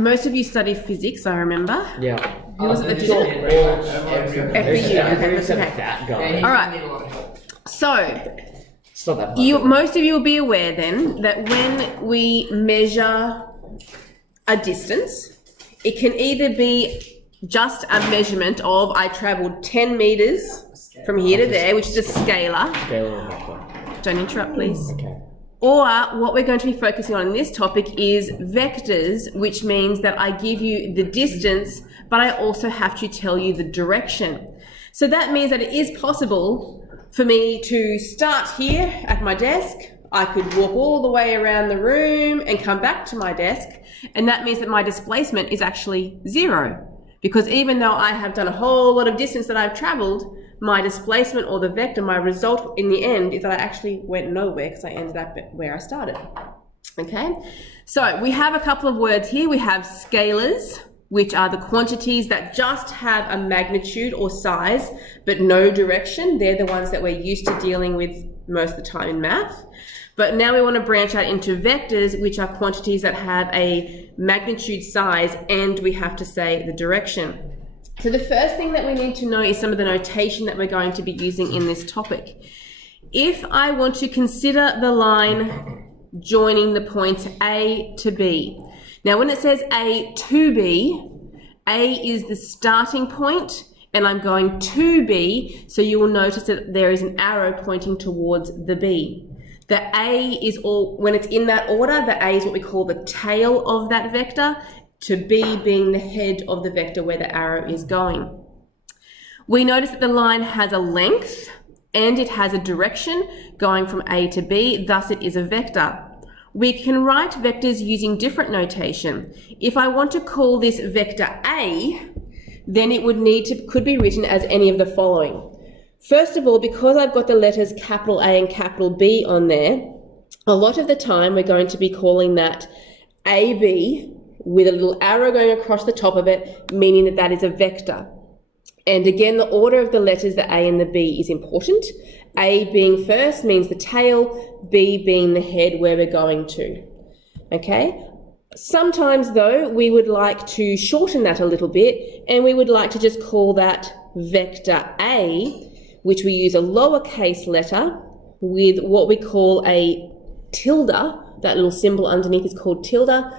Most of you study physics, I remember. Yeah. Who was it that did it? Every year. Okay, that's okay. That guy. All right. So, It's not that hard. most of you will be aware then that when we measure a distance, it can either be just a measurement of I travelled 10 metres from here to there, which is a scalar. Scalar or vector. Don't interrupt, please. Okay. Or what we're going to be focusing on in this topic is vectors, which means that I give you the distance, but I also have to tell you the direction. So that means that it is possible for me to start here at my desk. I could walk all the way around the room and come back to my desk. And that means that my displacement is actually 0. Because even though I have done a whole lot of distance that I've traveled, my displacement or the vector, my result in the end is that I actually went nowhere because I ended up where I started. Okay, so we have a couple of words here. We have scalars, which are the quantities that just have a magnitude or size, but no direction. They're the ones that we're used to dealing with most of the time in math. But now we want to branch out into vectors, which are quantities that have a magnitude, size, and we have to say the direction. So the first thing that we need to know is some of the notation that we're going to be using in this topic. If I want to consider the line joining the points A to B. Now when it says A to B, A is the starting point and I'm going to B, so you will notice that there is an arrow pointing towards the B. The A is when it's in that order, the A is what we call the tail of that vector, to B being the head of the vector where the arrow is going. We notice that the line has a length and it has a direction going from A to B, thus it is a vector. We can write vectors using different notation. If I want to call this vector A, then it could be written as any of the following. First of all, because I've got the letters capital A and capital B on there, a lot of the time we're going to be calling that AB with a little arrow going across the top of it, meaning that that is a vector. And again, the order of the letters, the A and the B, is important. A being first means the tail, B being the head where we're going to. Okay? Sometimes though, we would like to shorten that a little bit and we would like to just call that vector A, which we use a lowercase letter with what we call a tilde. That little symbol underneath is called tilde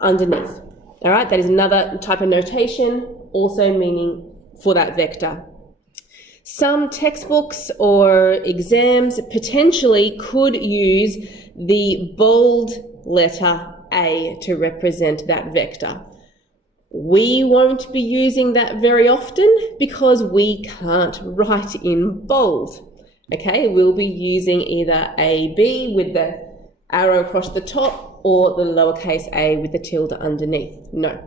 underneath. All right, that is another type of notation, also meaning for that vector. Some textbooks or exams potentially could use the bold letter A to represent that vector. We won't be using that very often because we can't write in bold. Okay, we'll be using either AB with the arrow across the top or the lowercase a with the tilde underneath. No.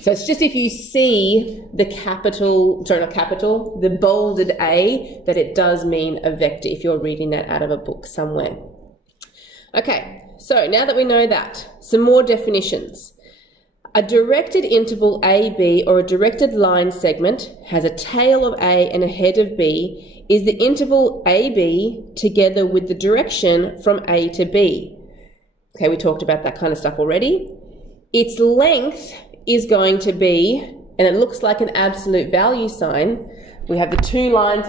So it's just if you see the the bolded A, that it does mean a vector if you're reading that out of a book somewhere. Okay, so now that we know that, some more definitions. A directed interval AB or a directed line segment has a tail of A and a head of B is the interval AB together with the direction from A to B. Okay, we talked about that kind of stuff already. Its length is going to be, and it looks like an absolute value sign. We have the two lines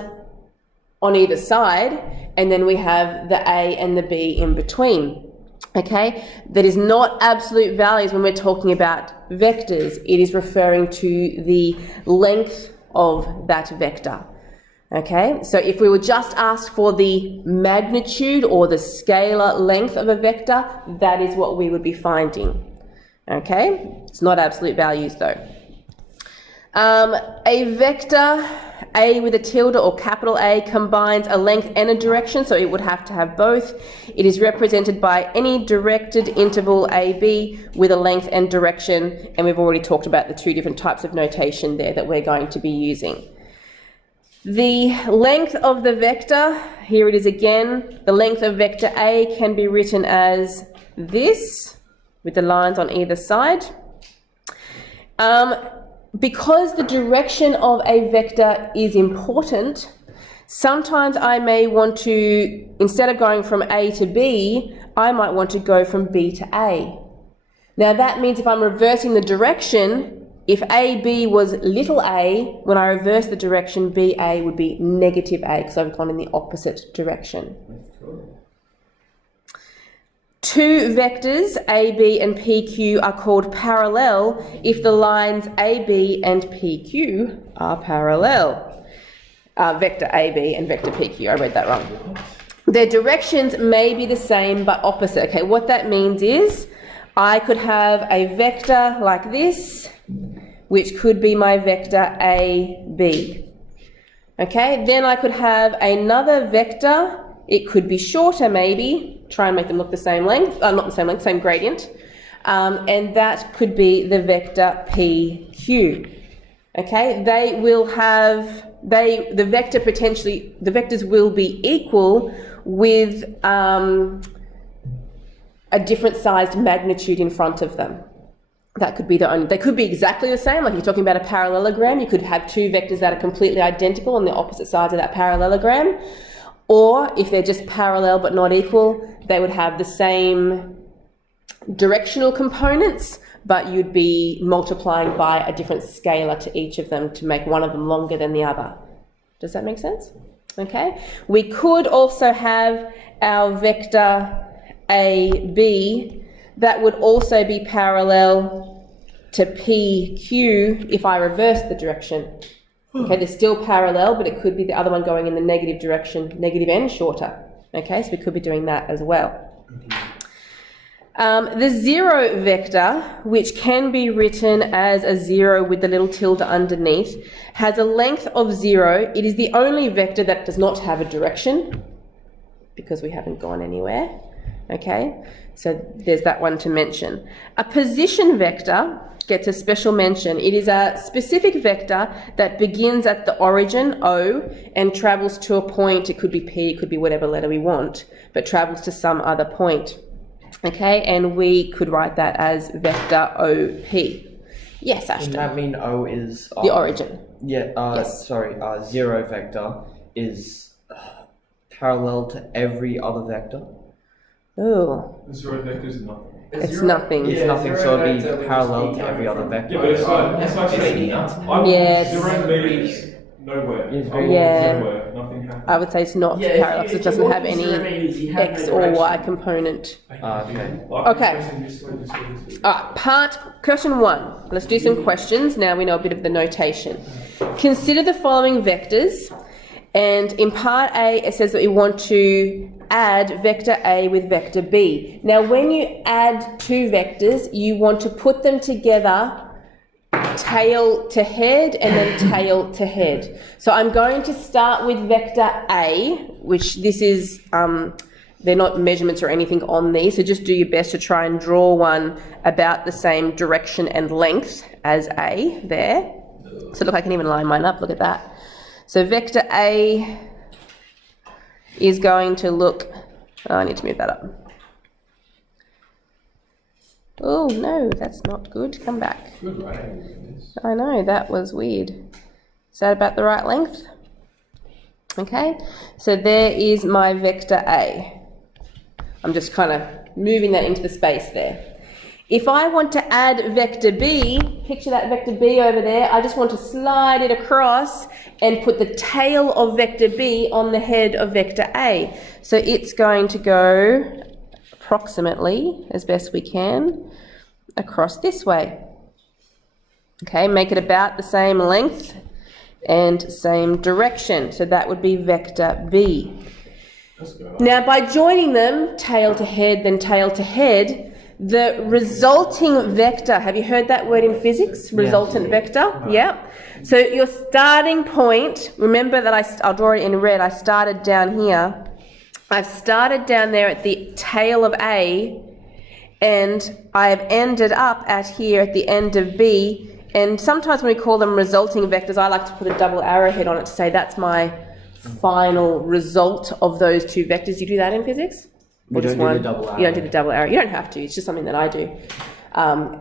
on either side, and then we have the A and the B in between. Okay, that is not absolute values when we're talking about vectors. It is referring to the length of that vector. Okay, so if we were just asked for the magnitude or the scalar length of a vector, that is what we would be finding. Okay, it's not absolute values though. A vector, A with a tilde or capital A, combines a length and a direction, so it would have to have both. It is represented by any directed interval AB with a length and direction, and we've already talked about the two different types of notation there that we're going to be using. The length of the vector, here it is again, the length of vector A can be written as this, with the lines on either side. Because the direction of a vector is important, sometimes I may want to, instead of going from A to B, I might want to go from B to A. Now that means if I'm reversing the direction, if AB was little a, when I reverse the direction, BA would be negative A because I've gone in the opposite direction. Two vectors, AB and PQ, are called parallel if the lines AB and PQ are parallel. Vector AB and vector PQ, I read that wrong. Their directions may be the same but opposite. Okay, what that means is I could have a vector like this, which could be my vector AB. Okay, then I could have another vector. It could be shorter maybe, try and make them look the same length, not the same length, same gradient. And that could be the vector PQ. Okay, they will have, the vectors will be equal with a different sized magnitude in front of them. That could be they could be exactly the same, like you're talking about a parallelogram. You could have two vectors that are completely identical on the opposite sides of that parallelogram. Or if they're just parallel but not equal, they would have the same directional components, but you'd be multiplying by a different scalar to each of them to make one of them longer than the other. Does that make sense? Okay. We could also have our vector AB that would also be parallel to PQ if I reverse the direction. Okay, they're still parallel, but it could be the other one going in the negative direction, negative and shorter. Okay, so we could be doing that as well. The zero vector, which can be written as a 0 with the little tilde underneath, has a length of 0. It is the only vector that does not have a direction because we haven't gone anywhere. Okay, so there's that one to mention. A position vector gets a special mention. It is a specific vector that begins at the origin, O, and travels to a point. It could be P, it could be whatever letter we want, but travels to some other point. Okay, and we could write that as vector OP. Yes, Ashton? Does that mean O is... the origin. Yeah, Yes. sorry, zero vector is parallel to every other vector? Oh. The zero vector is nothing. It's nothing. It's nothing, so it'd be parallel to every other vector. Yeah, but it's like saying, Yes. zero means nowhere. Yes, I want yeah. nowhere, nothing happens. I would say it's not parallel because it doesn't have any X or Y component. Okay. Okay. Question 1. Let's do some questions. Now we know a bit of the notation. Consider the following vectors. And in part A, it says that we want to add vector A with vector B. Now, when you add two vectors, you want to put them together tail to head and then tail to head. So I'm going to start with vector A, which this is, they're not measurements or anything on these, so just do your best to try and draw one about the same direction and length as A there. So look, I can even line mine up, look at that. So vector A is going to look, oh, I need to move that up. Oh no, that's not good, come back. Good writing. I know, that was weird. Is that about the right length? Okay, so there is my vector A. I'm just kind of moving that into the space there. If I want to add vector B, picture that vector B over there, I just want to slide it across and put the tail of vector B on the head of vector A. So it's going to go approximately, as best we can, across this way. Okay, make it about the same length and same direction. So that would be vector B. Now by joining them, tail to head, then tail to head, the resulting vector, have you heard that word in physics? Resultant vector, yeah. So your starting point, remember that I'll draw it in red, I started down here. I've started down there at the tail of A, and I've ended up at here at the end of B, and sometimes when we call them resulting vectors, I like to put a double arrowhead on it to say that's my final result of those two vectors. You do that in physics? We don't do the double arrow. You don't do the double arrow. You don't have to. It's just something that I do.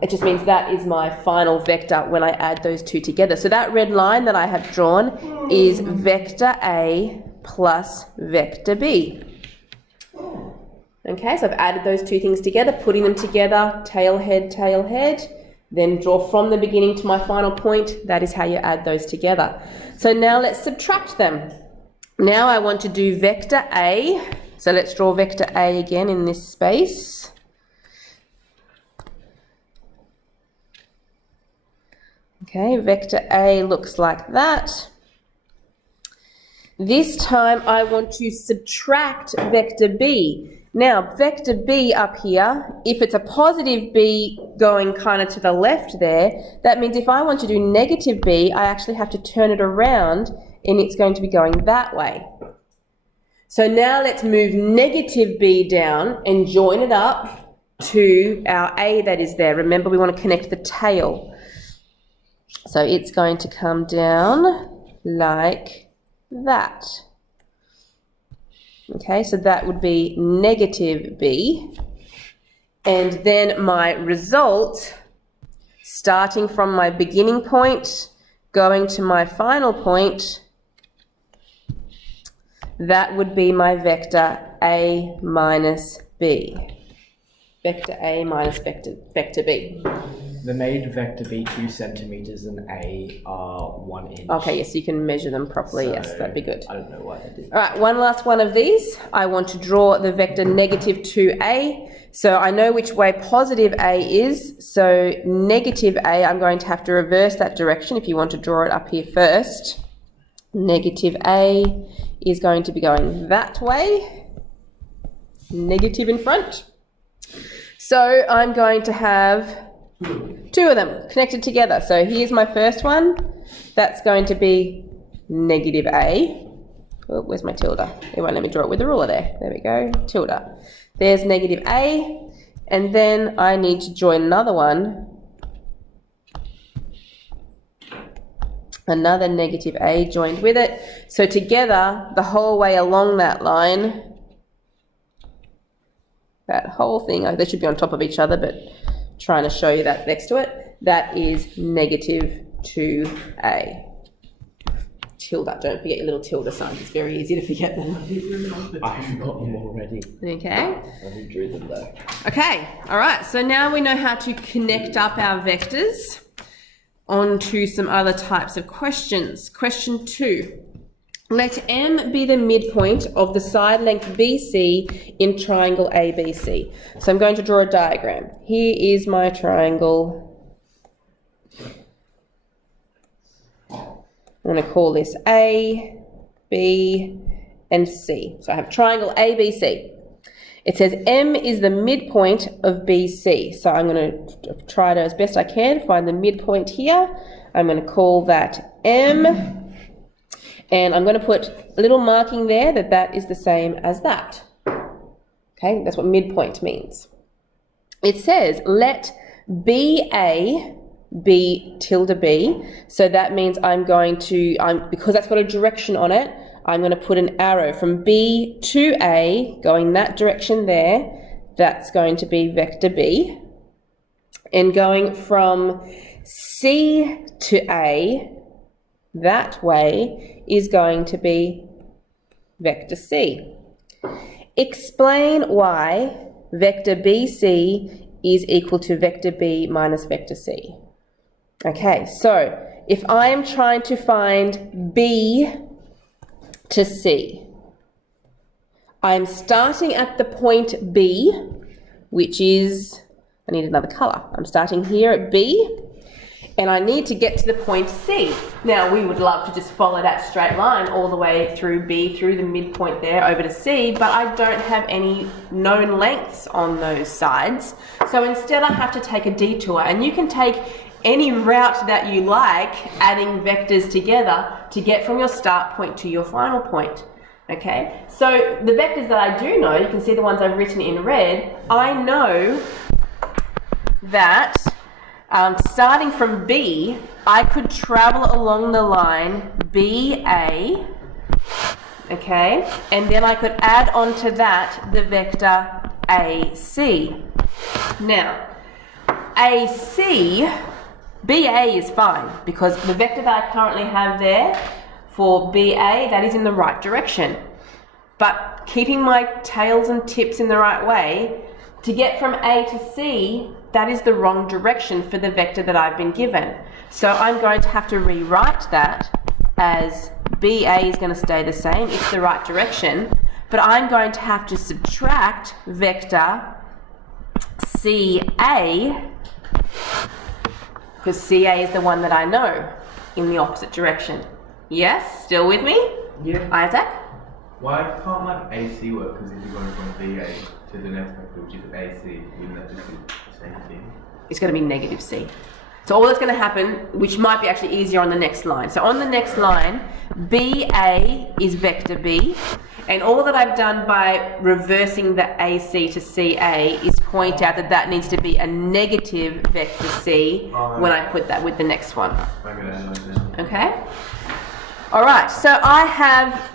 It just means that is my final vector when I add those two together. So that red line that I have drawn is vector A plus vector B. Okay, so I've added those two things together, putting them together, tail, head, then draw from the beginning to my final point. That is how you add those together. So now let's subtract them. Now I want to do vector A. So let's draw vector A again in this space. Okay, vector A looks like that. This time I want to subtract vector B. Now, vector B up here, if it's a positive B going kind of to the left there, that means if I want to do negative B, I actually have to turn it around and it's going to be going that way. So now let's move negative B down and join it up to our A that is there. Remember, we want to connect the tail. So it's going to come down like that. Okay, so that would be negative B. And then my result, starting from my beginning point, going to my final point, that would be my vector A minus B. Vector A minus vector B. The made vector B 2 centimeters and A are 1 inch. Okay, yes, you can measure them properly. So, yes, that'd be good. I don't know why I did. All right, one last one of these. I want to draw the vector negative 2A. So I know which way positive A is. So negative A, I'm going to have to reverse that direction if you want to draw it up here first. Negative A is going to be going that way. Negative in front. So I'm going to have two of them connected together. So here's my first one. That's going to be negative A. Oh, where's my tilde? It won't let me draw it with the ruler there. There we go, tilde. There's negative A. And then I need to join another one. Another negative A joined with it. So together, the whole way along that line, that whole thing, they should be on top of each other, but trying to show you that next to it, that is negative 2A. Tilde, don't forget your little tilde signs, it's very easy to forget them. I forgot them already. Okay. I drew them though. Okay, all right, so now we know how to connect up our vectors onto some other types of questions. Question 2. Let M be the midpoint of the side length BC in triangle ABC. So I'm going to draw a diagram. Here is my triangle. I'm going to call this A, B, and C. So I have triangle ABC. It says M is the midpoint of BC. So I'm going to try to, as best I can, find the midpoint here. I'm going to call that M. And I'm going to put a little marking there that is the same as that. Okay, that's what midpoint means. It says let BA be tilde B. So that means I'm going to, because that's got a direction on it, I'm going to put an arrow from B to A going that direction there. That's going to be vector B. And going from C to A that way is going to be vector C. Explain why vector BC is equal to vector B minus vector C. Okay, so if I am trying to find B to C, I'm starting at the point B, which is, I need another colour. I'm starting here at B, and I need to get to the point C. Now, we would love to just follow that straight line all the way through B, through the midpoint there, over to C, but I don't have any known lengths on those sides. So instead, I have to take a detour, and you can take any route that you like, adding vectors together to get from your start point to your final point. Okay, so the vectors that I do know, you can see the ones I've written in red, I know that starting from B, I could travel along the line BA, okay, and then I could add onto that the vector AC. Now, AC, BA is fine because the vector that I currently have there for BA, that is in the right direction. but keeping my tails and tips in the right way, to get from A to C, that is the wrong direction for the vector that I've been given. So I'm going to have to rewrite that as BA is going to stay the same, it's the right direction, but I'm going to have to subtract vector CA, because CA is the one that I know in the opposite direction. Yes? Still with me? Yeah. Isaac? Why can't like AC work? Because if you're going from BA to the next vector, which is AC, wouldn't that just be the same thing? It's going to be negative C. So all that's going to happen, which might be actually easier on the next line. So on the next line, BA is vector B, and all that I've done by reversing the AC to CA is point out that that needs to be a negative vector C when I put that with the next one. I'm going to add those down. Okay? All right, so I have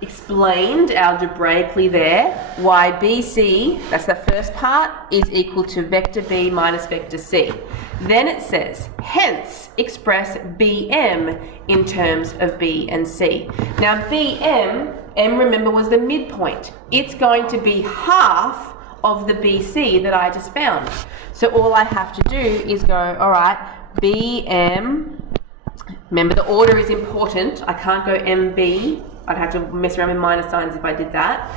explained algebraically there why BC, that's the first part, is equal to vector B minus vector C. Then it says, hence express BM in terms of B and C. Now BM, M remember was the midpoint. It's going to be half of the BC that I just found. So all I have to do is go, all right, BM, remember the order is important. I can't go MB. I'd have to mess around with minus signs if I did that.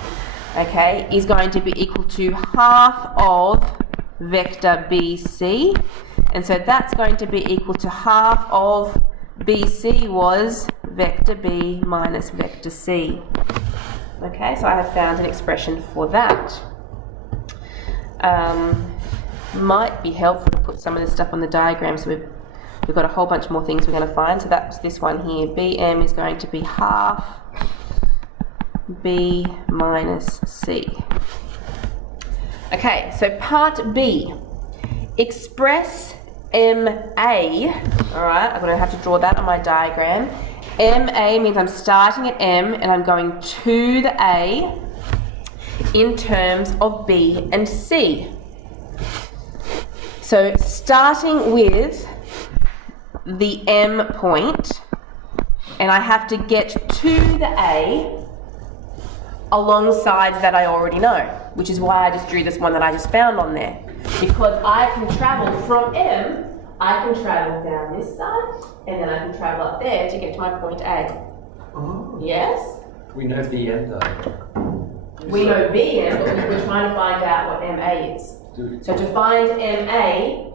Okay, is going to be equal to half of vector BC. And so that's going to be equal to half of BC was vector B minus vector C. Okay, so I have found an expression for that. Might be helpful to put some of this stuff on the diagram, so we've got a whole bunch more things we're going to find. So that's this one here. BM is going to be half B minus C. Okay, so part B. Express MA. Alright, I'm going to have to draw that on my diagram. MA means I'm starting at M and I'm going to the A in terms of B and C. So starting with the M point, and I have to get to the A along sides that I already know, which is why I just drew this one that I just found on there. Because I can travel from M, I can travel down this side, and then I can travel up there to get to my point A. Oh. Yes? We know BM though. We know BM, but we're trying to find out what MA is. So to find MA,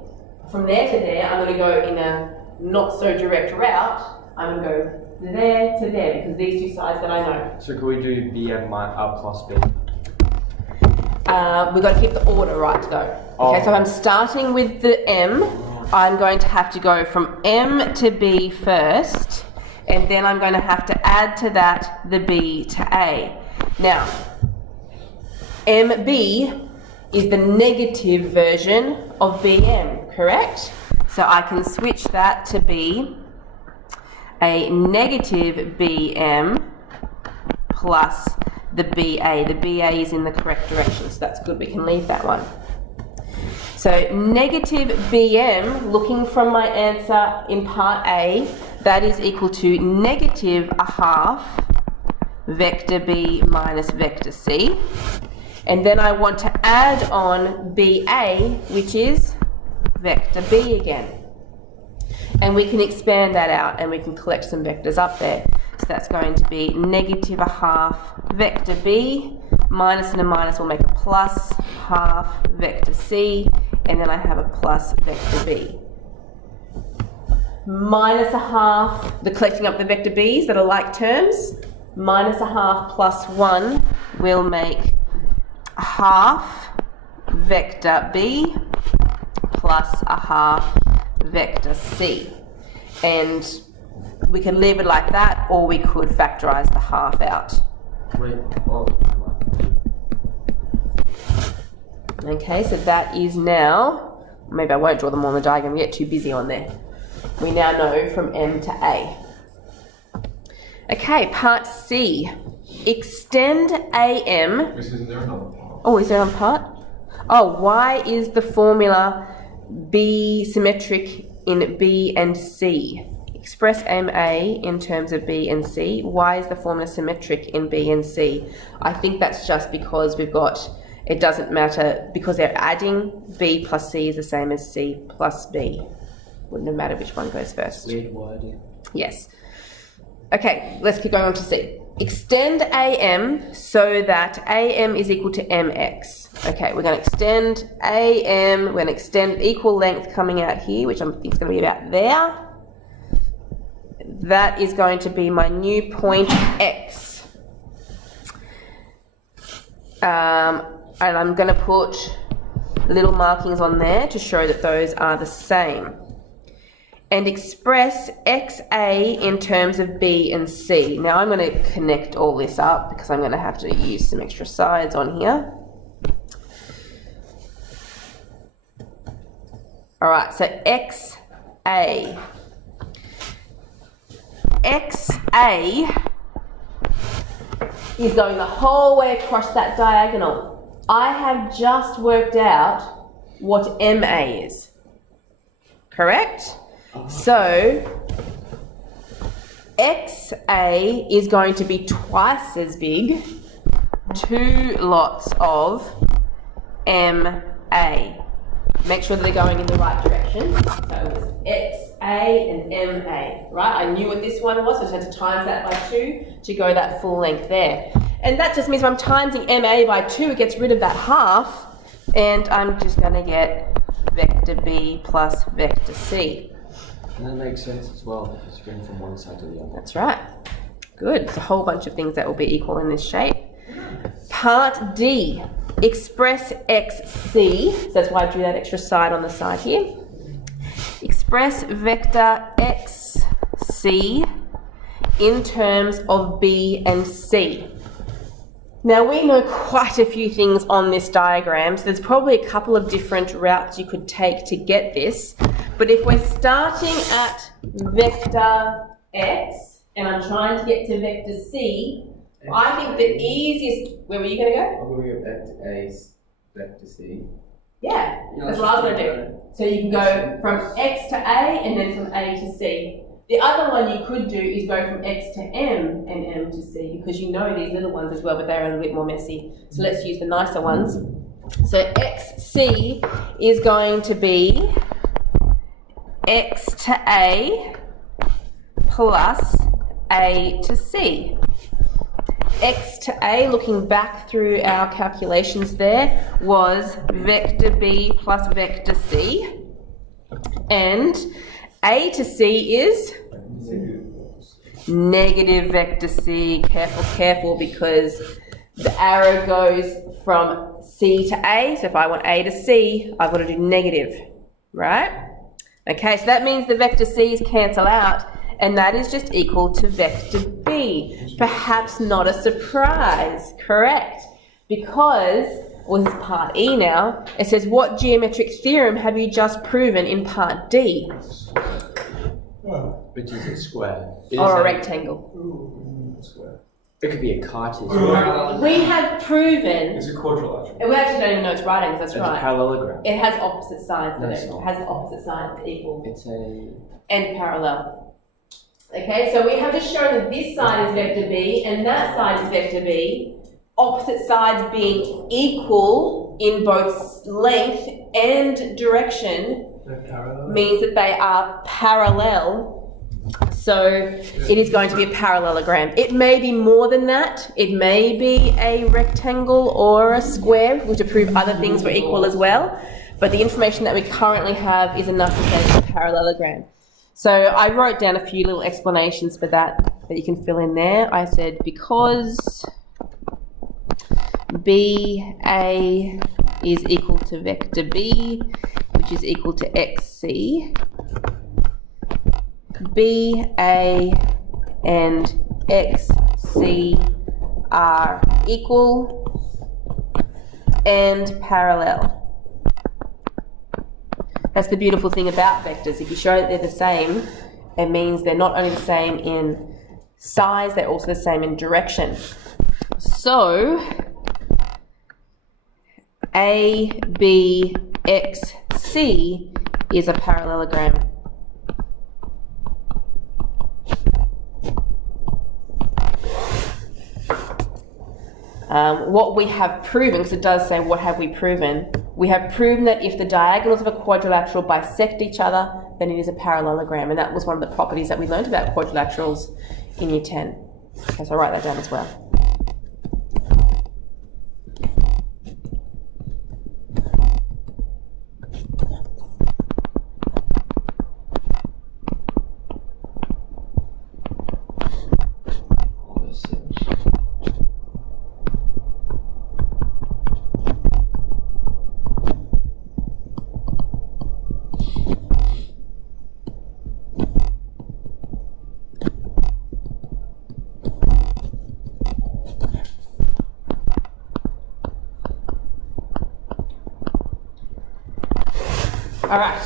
from there to there, I'm going to go in a not so direct route. I'm going to go there to there, because these two sides that I know. So could we do BM plus B? We've got to keep the order right though. Okay, so I'm starting with the M. I'm going to have to go from M to B first, and then I'm going to have to add to that the B to A. Now, MB is the negative version of BM, correct? So I can switch that to be a negative BM plus the BA. The BA is in the correct direction, so that's good. We can leave that one. So negative BM, looking from my answer in part A, that is equal to negative a half vector B minus vector C. And then I want to add on BA, which is vector B again. And we can expand that out and we can collect some vectors up there. So that's going to be negative a half vector B, minus and a minus will make a plus half vector C, and then I have a plus vector B. Minus a half, the collecting up the vector B's that are like terms, minus a half plus 1 will make a half vector B plus a half vector C. And we can leave it like that, or we could factorize the half out. Wait, oh. Okay, so that is now, maybe I won't draw them on the diagram, we get too busy on there. We now know from M to A. Okay, part C. Extend AM. This isn't there another part. Oh, is there on part? Oh, why is the formula B symmetric in B and C? express MA in terms of B and C. Why is the formula symmetric in B and C? I think that's just because we've got, it doesn't matter, because they're adding B plus C is the same as C plus B. Wouldn't have mattered which one goes first. Weird wording. Yes. Okay, let's keep going on to C. Extend AM so that AM is equal to MX. Okay, we're going to extend AM, we're going to extend equal length coming out here, which I think is going to be about there. That is going to be my new point X. And I'm going to put little markings on there to show that those are the same. And express XA in terms of B and C. Now I'm going to connect all this up because I'm going to have to use some extra sides on here. All right, so XA. XA is going the whole way across that diagonal. I have just worked out what MA is. Correct? So, XA is going to be twice as big, 2 lots of MA. Make sure that they're going in the right direction. So it's XA and MA, right? I knew what this one was, so I just had to times that by 2 to go that full length there. And that just means when I'm timesing MA by 2, it gets rid of that half, and I'm just going to get vector B plus vector C. And that makes sense as well, because you're going from one side to the other. That's right. Good. It's a whole bunch of things that will be equal in this shape. Part D. Express XC. So that's why I drew that extra side on the side here. Express vector XC in terms of B and C. Now we know quite a few things on this diagram, so there's probably a couple of different routes you could take to get this. But if we're starting at vector X and I'm trying to get to vector C, I think the easiest, where were you going to go? I'm going to go back to A, vector C. Yeah, that's what I was going to do. So you can go from X to A and then from A to C. The other one you could do is go from X to M and M to C, because you know these little ones as well, but they're a little bit more messy. So let's use the nicer ones. So XC is going to be X to A plus A to C. X to A, looking back through our calculations there, was vector B plus vector C. And A to C is negative vector C. Careful, careful, because the arrow goes from C to A. So if I want A to C, I've got to do negative, right? Okay, so that means the vector C's cancel out, and that is just equal to vector B. Perhaps not a surprise, correct? Because, well, this is part E now, it says, what geometric theorem have you just proven in part D? Which is a square. Or a rectangle. Square. It could be a Cartesian. We have proven, It's a quadrilateral. we actually don't even know it's right angles, that's It's a right. parallelogram. It has opposite sides, No, that it's it not. has opposite sides equal It's a... and parallel. Okay, so we have just shown that this side is vector B and that side is vector B. Opposite sides being equal in both length and direction means that they are parallel. So it is going to be a parallelogram. It may be more than that. It may be a rectangle or a square, which to prove other things were equal as well. But the information that we currently have is enough to say it's a parallelogram. So I wrote down a few little explanations for that you can fill in there. I said because BA is equal to vector B, which is equal to XC, BA and XC are equal and parallel. That's the beautiful thing about vectors. If you show that they're the same, it means they're not only the same in size, they're also the same in direction. So, A, B, X, C is a parallelogram. what we have proven, because it does say what have we proven, we have proven that if the diagonals of a quadrilateral bisect each other, then it is a parallelogram, and that was one of the properties that we learned about quadrilaterals in year 10. Okay, so I'll write that down as well. All right.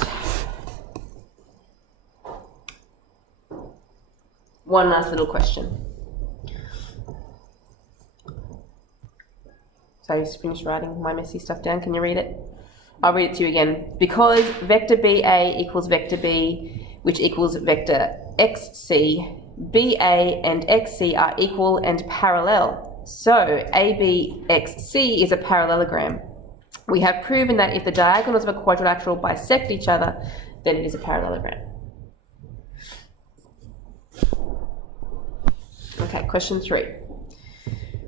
One last little question. So I just finished writing my messy stuff down. Can you read it? I'll read it to you again. Because vector BA equals vector B, which equals vector XC, BA and XC are equal and parallel. So ABXC is a parallelogram. We have proven that if the diagonals of a quadrilateral bisect each other, then it is a parallelogram. Okay, question 3.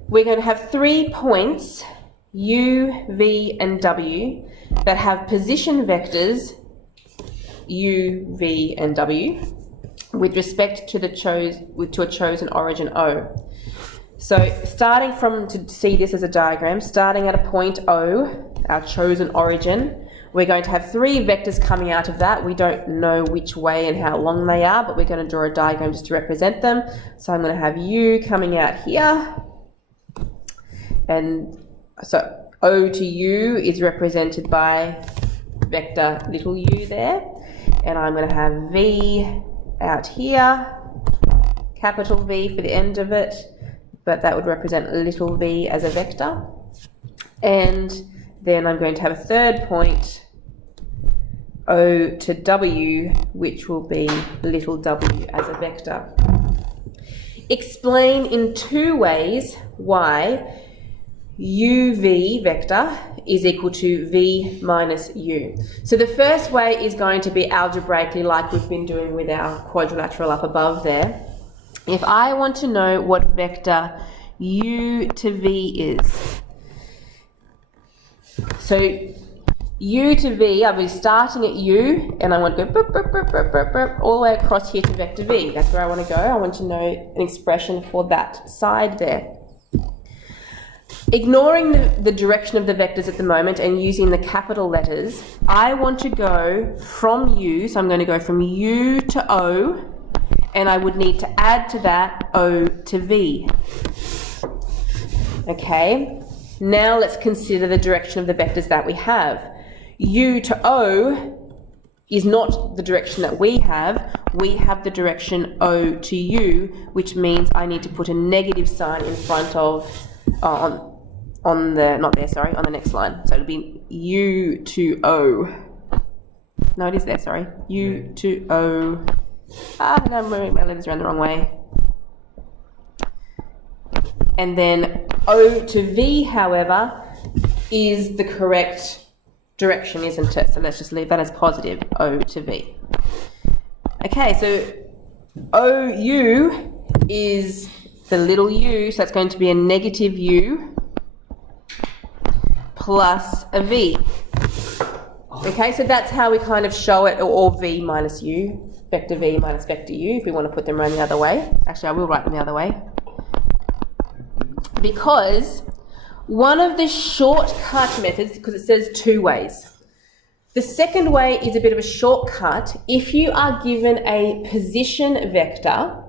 We're going to have 3 points, U, V, and W, that have position vectors, U, V, and W, with respect to a chosen origin O. So starting from, to see this as a diagram, starting at a point O, our chosen origin, we're going to have 3 vectors coming out of that. We don't know which way and how long they are, but we're going to draw a diagram just to represent them. So I'm going to have U coming out here, and so O to U is represented by vector little u there, and I'm going to have V out here, capital V for the end of it, but that would represent little v as a vector. And then I'm going to have a third point, O to W, which will be little w as a vector. Explain in 2 ways why UV vector is equal to V minus U. So the first way is going to be algebraically, like we've been doing with our quadrilateral up above there. If I want to know what vector U to V is, so U to V, I'll be starting at U, and I want to go burp, burp, burp, burp, burp, burp, all the way across here to vector V. That's where I want to go. I want to know an expression for that side there. Ignoring the direction of the vectors at the moment and using the capital letters, I want to go from U, so I'm going to go from U to O, and I would need to add to that O to V. Okay, now let's consider the direction of the vectors that we have. U to O is not the direction that we have. We have the direction O to U, which means I need to put a negative sign in front of, on the next line. So it'll be U to O. No, it is there, sorry. U to O. No, I'm moving my letters around the wrong way. And then O to V, however, is the correct direction, isn't it? So let's just leave that as positive, O to V. Okay, so OU is the little u, so that's going to be a negative u plus a v. Okay, so that's how we kind of show it, or v minus u, vector v minus vector u, if we want to put them around the other way. Actually, I will write them the other way. Because one of the shortcut methods, because it says 2 ways. The second way is a bit of a shortcut. If you are given a position vector,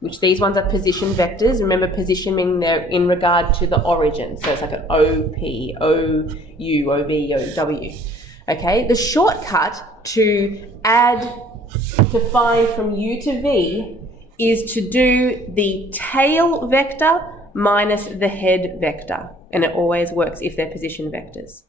which these ones are position vectors, remember position meaning they're in regard to the origin. So it's like an OP, OU, OV, OW. Okay, the shortcut to find from U to V is to do the tail vector minus the head vector. And it always works if they're position vectors.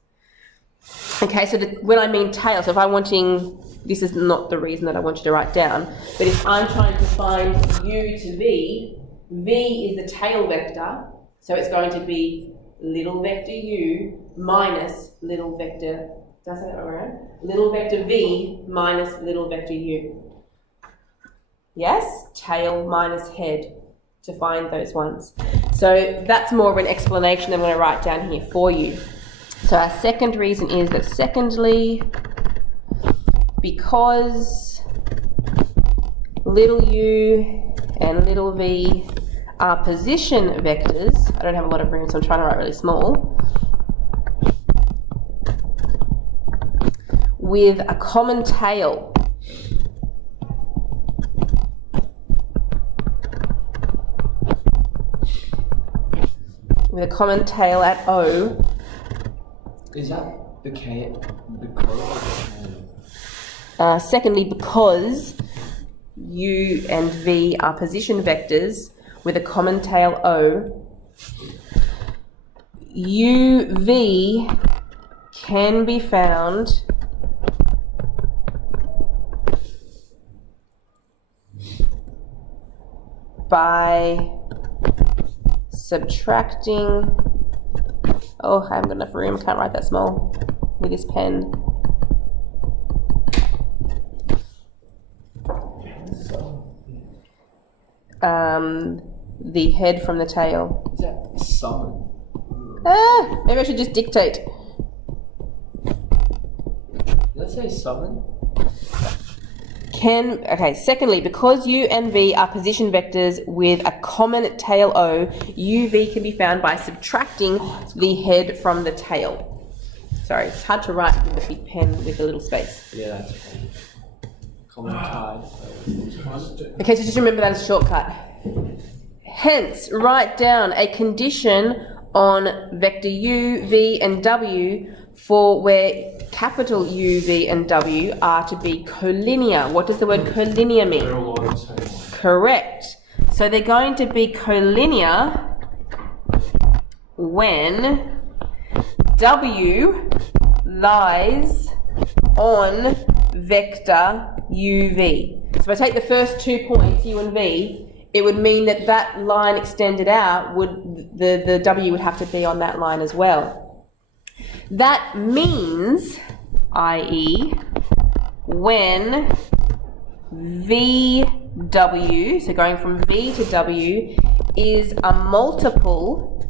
Okay, so when I mean tail, so if I'm wanting, this is not the reason that I want you to write down, but if I'm trying to find U to V, V is the tail vector, so it's going to be little vector u minus little vector, did I say that right? Little vector v minus little vector u. Yes? Tail minus head to find those ones. So that's more of an explanation I'm going to write down here for you. So our second reason is that secondly, because little u and little v are position vectors, I don't have a lot of room so I'm trying to write really small, with a common tail. With a common tail at O. Is that because? Secondly, because u and v are position vectors with a common tail O, uv can be found by subtracting, oh, I haven't got enough room, can't write that small with this pen. The head from the tail. Is that summon? Maybe I should just dictate. Let's say summon. Okay, secondly, because u and v are position vectors with a common tail O, uv can be found by subtracting the head from the tail. Sorry, it's hard to write with a big pen with a little space. Yeah, that's okay. Common tide. Okay, so just remember that as a shortcut. Hence, write down a condition on vector u, v, and w for where capital U, V, and W are to be collinear. What does the word collinear mean? They're all on the same line. Correct. So they're going to be collinear when W lies on vector UV. So if I take the first 2 points, U and V, it would mean that that line extended out, the W would have to be on that line as well. That means, i.e., when VW, so going from V to W, is a multiple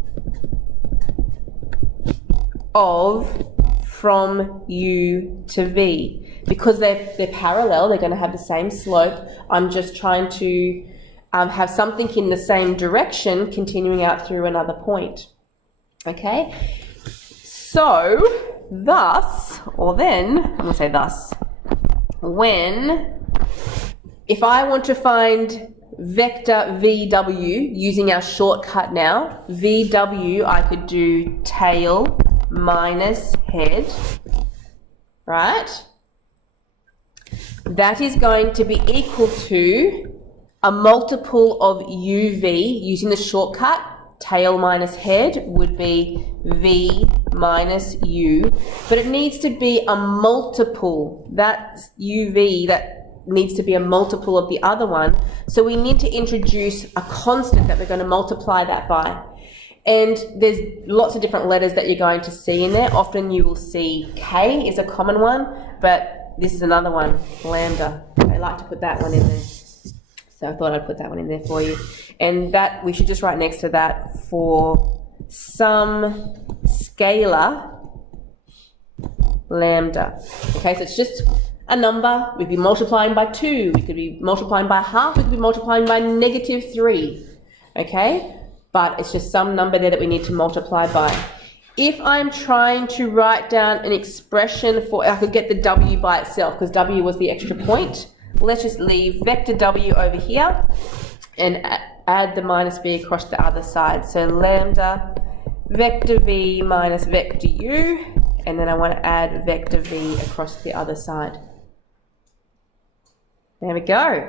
of from U to V. Because they're parallel, they're going to have the same slope. I'm just trying to have something in the same direction continuing out through another point. Okay? So, thus, or then, I'm going to say thus, if I want to find vector VW using our shortcut now, VW, I could do tail minus head, right? That is going to be equal to a multiple of UV using the shortcut. Tail minus head would be V minus U, but it needs to be a multiple. That's UV, that needs to be a multiple of the other one. So we need to introduce a constant that we're going to multiply that by. And there's lots of different letters that you're going to see in there. Often you will see K is a common one, but this is another one, lambda. I like to put that one in there. So I thought I'd put that one in there for you. And that, we should just write next to that for some scalar lambda. Okay, so it's just a number. We'd be multiplying by 2. We could be multiplying by half. We could be multiplying by -3. Okay, but it's just some number there that we need to multiply by. If I'm trying to write down an expression for, I could get the W by itself because W was the extra point. Let's just leave vector W over here and add the minus V across the other side. So lambda vector V minus vector U, and then I want to add vector V across the other side. There we go.